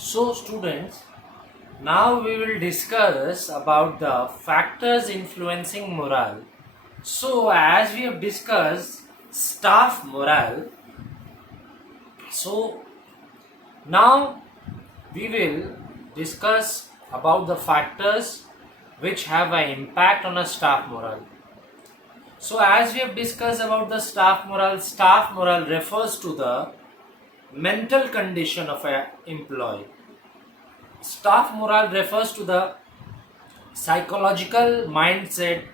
So students, now we will discuss about the factors influencing morale. So as we have discussed staff morale, so now we will discuss about the factors which have an impact on a staff morale. So as we have discussed about the staff morale refers to the mental condition of an employee. Staff morale refers to the psychological mindset,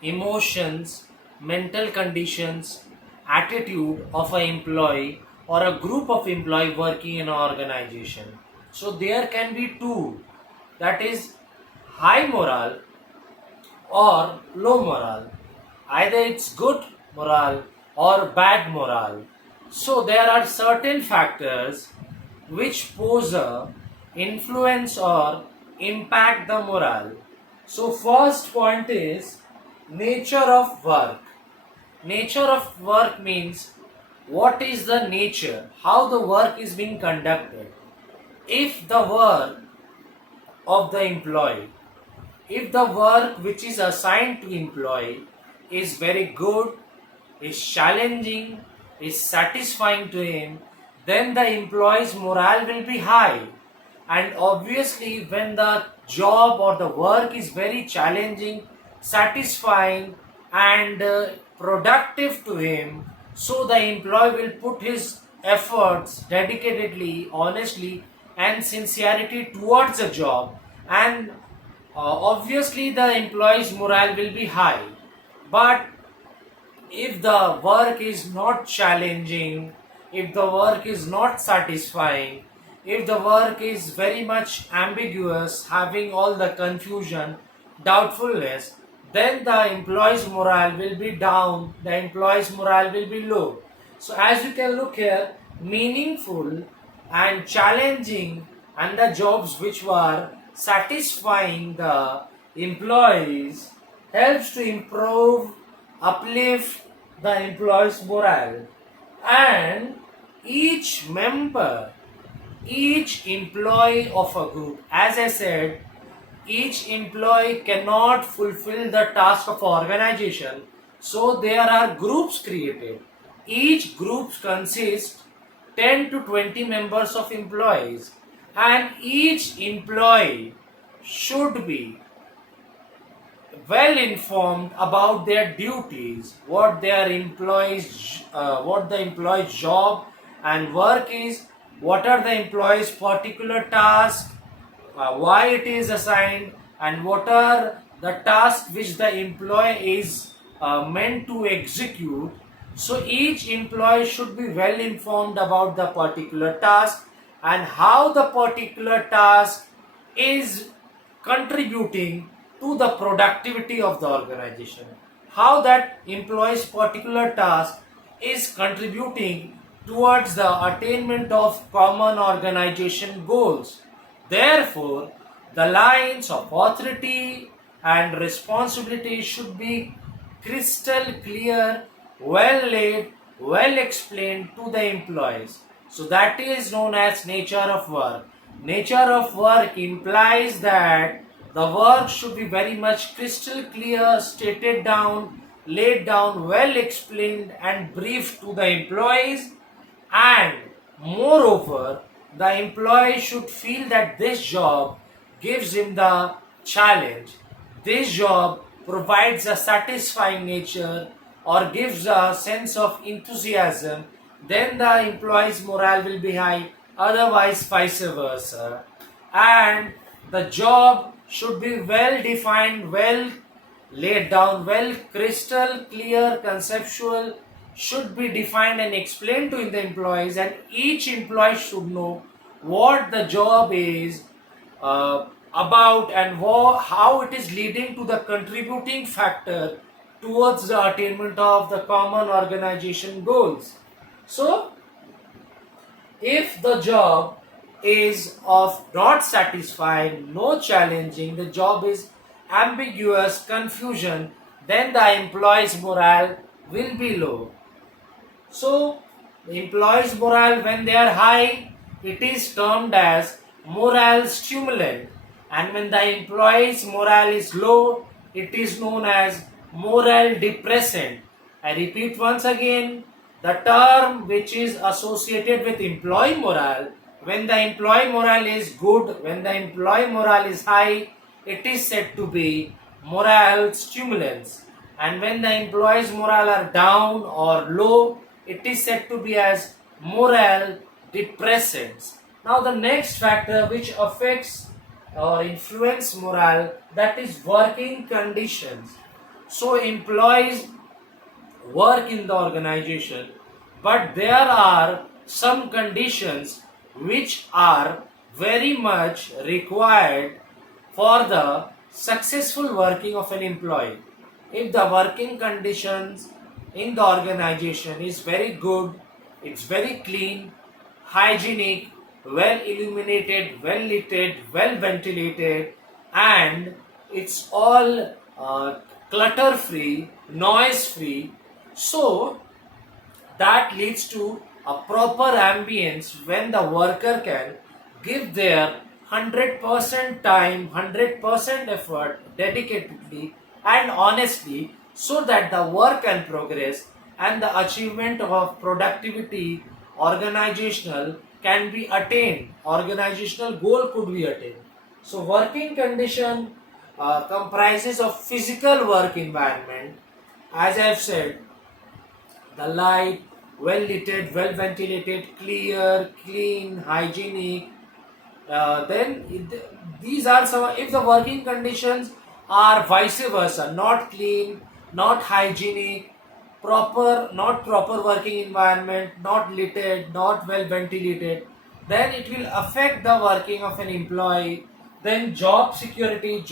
emotions, mental conditions, attitude of an employee or a group of employees working in an organization. So there can be two, that is high morale or low morale. Either it's good morale or bad morale. So there are certain factors which pose a influence or impact the morale. So first point is nature of work. Nature of work means what is the nature, how the work is being conducted. If the work of the employee, if the work which is assigned to employee is very good, is challenging, is satisfying to him, then the employee's morale will be high. And obviously, when the job or the work is very challenging, satisfying, and productive to him, so the employee will put his efforts dedicatedly, honestly, and sincerity towards the job, and obviously the employee's morale will be high. But if the work is not challenging, if the work is not satisfying, if the work is very much ambiguous, having all the confusion, doubtfulness, then the employee's morale will be down, the employee's morale will be low. So, as you can look here, meaningful and challenging and the jobs which were satisfying the employees helps to improve, uplift the employees' morale. And each member, each employee of a group, as I said, each employee cannot fulfill the task of organization, so there are groups created. Each group consists 10 to 20 members of employees, and each employee should be well informed about their duties, what the employee's job and work is, what are the employee's particular tasks, why it is assigned, and what are the tasks which the employee is meant to execute. So each employee should be well informed about the particular task and how the particular task is contributing to the productivity of the organization, how that employee's particular task is contributing towards the attainment of common organization goals. Therefore, the lines of authority and responsibility should be crystal clear, well laid, well explained to the employees. So that is known as nature of work. Nature of work implies that the work should be very much crystal clear, stated down, laid down, well explained and briefed to the employees, and moreover, the employee should feel that this job gives him the challenge. This job provides a satisfying nature or gives a sense of enthusiasm. Then the employee's morale will be high, otherwise, vice versa. And the job should be well defined, well laid down, well crystal clear, conceptual, should be defined and explained to the employees, and each employee should know what the job is about and how it is leading to the contributing factor towards the attainment of the common organization goals. So, if the job is of not satisfying, no challenging, the job is ambiguous, confusion, then the employee's morale will be low. So, the employees' morale, when they are high, it is termed as morale stimulant, and when the employee's morale is low, it is known as morale depressant. I repeat once again, the term which is associated with employee morale, when the employee morale is good, when the employee morale is high, it is said to be morale stimulants, and when the employees morale are down or low, it is said to be as morale depressants. Now the next factor which affects or influence morale, that is working conditions. So employees work in the organization, but there are some conditions which are very much required for the successful working of an employee. If the working conditions in the organization is very good, it's very clean, hygienic, well illuminated, well lit, well ventilated, and it's all clutter free, noise free, so that leads to a proper ambience when the worker can give their 100% time, 100% effort dedicatedly and honestly, so that the work can progress and the achievement of productivity organizational can be attained, organizational goal could be attained. So working condition comprises of physical work environment, as I have said, the light, well lit, well ventilated, clear, clean, hygienic. These are some. If the working conditions are vice versa, not clean, not hygienic, not proper working environment, not lit, not well ventilated, then it will affect the working of an employee. Then job security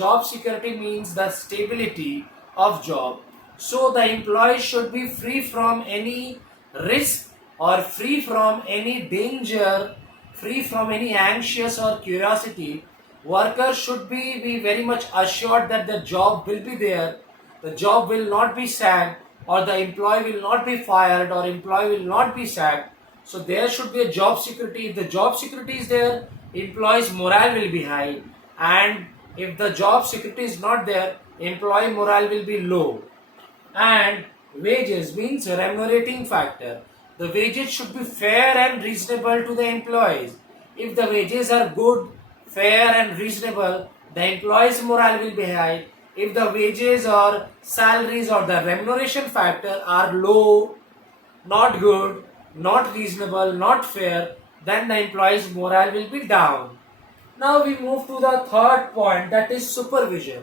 means the stability of job. So the employee should be free from any risk or free from any danger, free from any anxious or curiosity. Workers should be very much assured that the job will be there, the job will not be sacked, or the employee will not be fired, or employee will not be sacked. So there should be a job security. If the job security is there, employees morale will be high, and if the job security is not there, employee morale will be low. And wages means remunerating factor. The wages should be fair and reasonable to the employees. If the wages are good, fair and reasonable, the employees morale will be high. If the wages or salaries or the remuneration factor are low, not good, not reasonable, not fair, then the employees morale will be down. Now we move to the third point, that is supervision.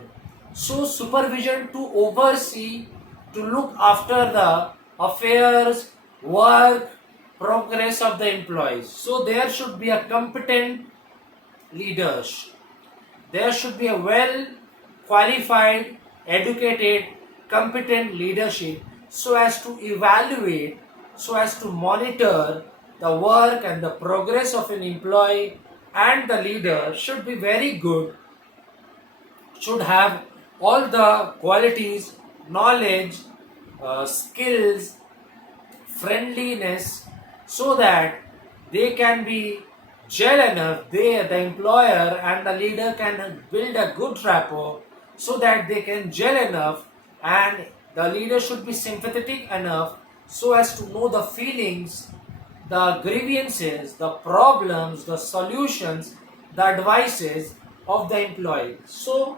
So supervision to oversee, to look after the affairs, work, progress of the employees. So there should be a competent leaders. There should be a well qualified, educated, competent leadership so as to evaluate, so as to monitor the work and the progress of an employee, and the leader should be very good, should have all the qualities, knowledge, skills, friendliness, so that they can be gel enough, the employer and the leader can build a good rapport, so that they can gel enough, and the leader should be sympathetic enough so as to know the feelings, the grievances, the problems, the solutions, the advices of the employee. So,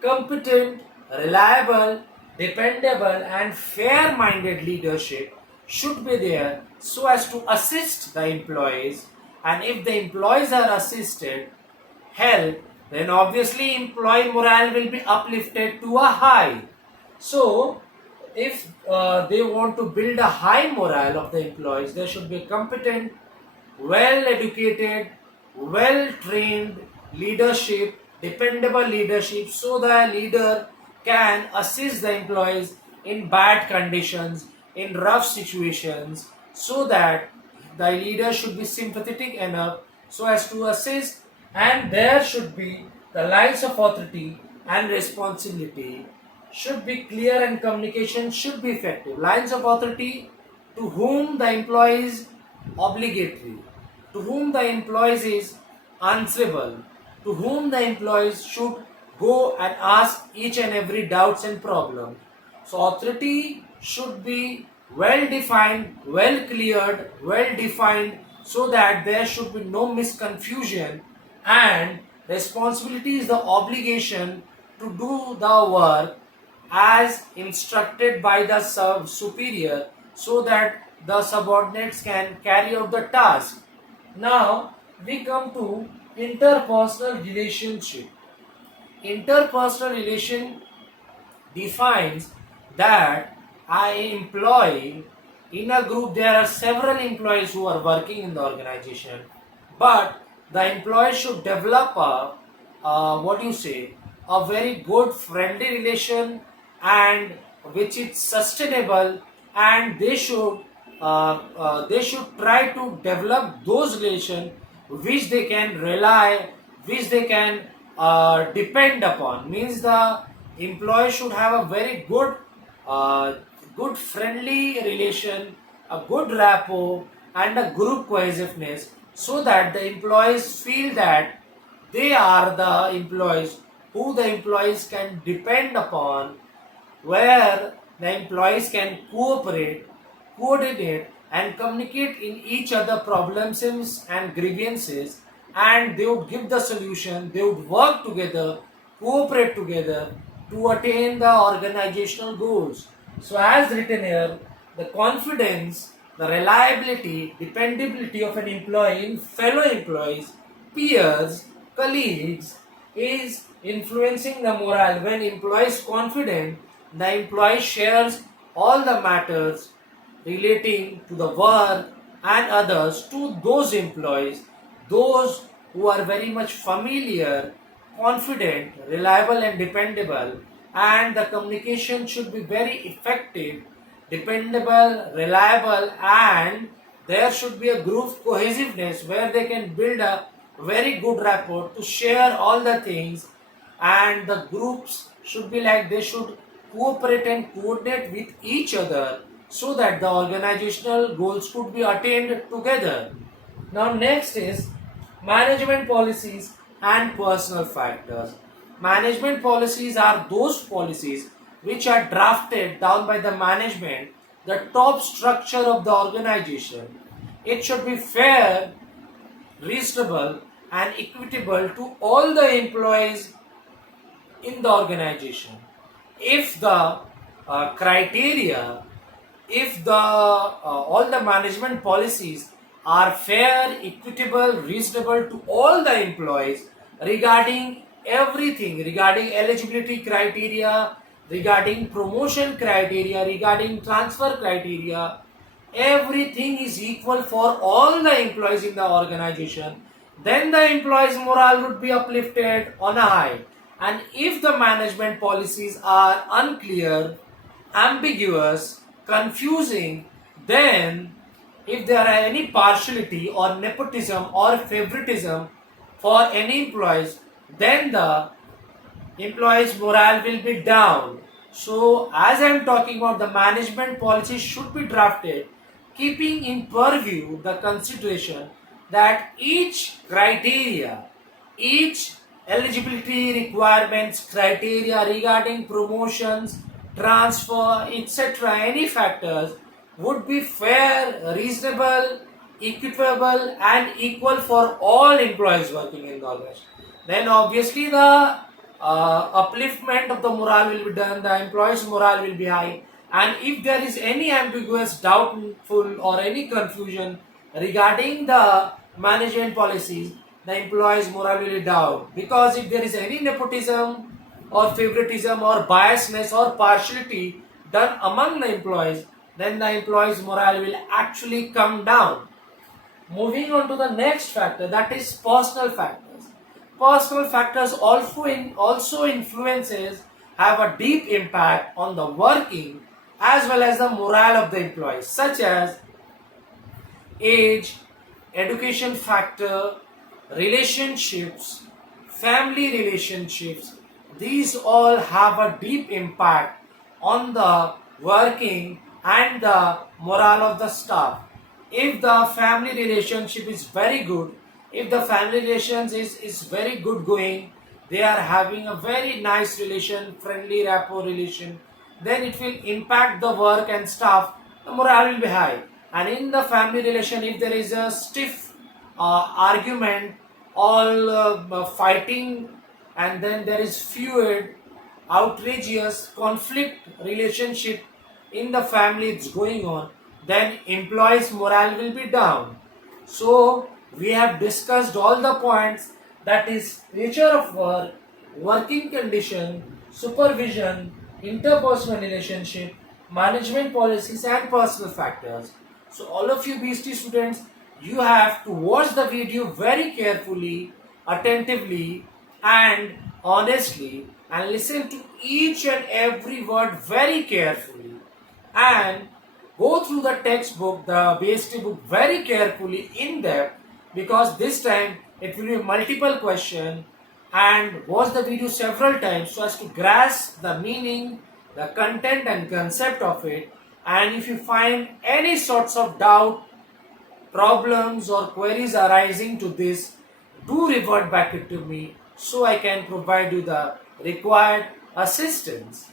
competent, reliable, dependable, and fair minded leadership should be there so as to assist the employees. And if the employees are assisted, helped, then obviously employee morale will be uplifted to a high. So, if they want to build a high morale of the employees, there should be competent, well educated, well trained leadership, dependable leadership, so the leader can assist the employees in bad conditions, in rough situations, so that the leader should be sympathetic enough so as to assist, and there should be the lines of authority and responsibility should be clear and communication should be effective. Lines of authority: to whom the employee is obligatory, to whom the employee is answerable, to whom the employees should go and ask each and every doubts and problem. So authority should be well defined, well cleared, well defined, so that there should be no misconfusion, and responsibility is the obligation to do the work as instructed by the superior, so that the subordinates can carry out the task. Now we come to interpersonal relationship. Interpersonal relation defines that I employee in a group, there are several employees who are working in the organization, but the employee should develop what you say, a very good friendly relation, and which is sustainable, and they should try to develop those relations which they can rely, which they can depend upon. Means the employee should have a very uh, good friendly relation, a good rapport, and a group cohesiveness, so that the employees feel that they are the employees who the employees can depend upon, where the employees can cooperate, coordinate, and communicate in each other problems and grievances, and they would give the solution, they would work together, cooperate together to attain the organizational goals. So, as written here, the confidence, the reliability, dependability of an employee in fellow employees, peers, colleagues is influencing the morale. When employee is confident, the employee shares all the matters relating to the work and others to those employees, those who are very much familiar, confident, reliable, and dependable. And the communication should be very effective, dependable, reliable, and there should be a group cohesiveness where they can build a very good rapport to share all the things, and the groups should be like they should cooperate and coordinate with each other, so that the organizational goals could be attained together. Now next is management policies and personal factors. Management policies are those policies which are drafted down by the management, the top structure of the organization. It should be fair, reasonable, and equitable to all the employees in the organization. If the criteria, if the all the management policies are fair, equitable, reasonable to all the employees regarding everything, regarding eligibility criteria, regarding promotion criteria, regarding transfer criteria, everything is equal for all the employees in the organization, then the employees morale would be uplifted on a high. And if the management policies are unclear, ambiguous, confusing, then if there are any partiality or nepotism or favoritism for any employees, then the employees morale will be down. So as I am talking about, the management policy should be drafted keeping in purview the consideration that each criteria, each eligibility requirements criteria regarding promotions, transfer, etc., any factors would be fair, reasonable, equitable, and equal for all employees working in the organization. Then obviously the upliftment of the morale will be done, the employees morale will be high, and if there is any ambiguous, doubtful, or any confusion regarding the management policies, the employees morale will be down, because if there is any nepotism or favoritism or biasness or partiality done among the employees, then the employees morale will actually come down. Moving on to the next factor, that is personal factors. Personal factors also influences, have a deep impact on the working as well as the morale of the employees, such as age, education factor, relationships, family relationships. These all have a deep impact on the working and the morale of the staff. If the family relationship is very good, if the family relations is very good going, they are having a very nice relation, friendly rapport relation, then it will impact the work and stuff, the morale will be high. And in the family relation, if there is a stiff argument, all fighting, and then there is feud, outrageous conflict relationship in the family it's going on, then employees morale will be down. So we have discussed all the points, that is nature of work, working condition, supervision, interpersonal relationship, management policies and personal factors. So all of you BST students, you have to watch the video very carefully, attentively and honestly, and listen to each and every word very carefully, and go through the textbook, the BST book very carefully in depth, because this time it will be multiple question, and watch the video several times so as to grasp the meaning, the content and concept of it. And if you find any sorts of doubt, problems or queries arising to this, do revert back it to me so I can provide you the required assistance.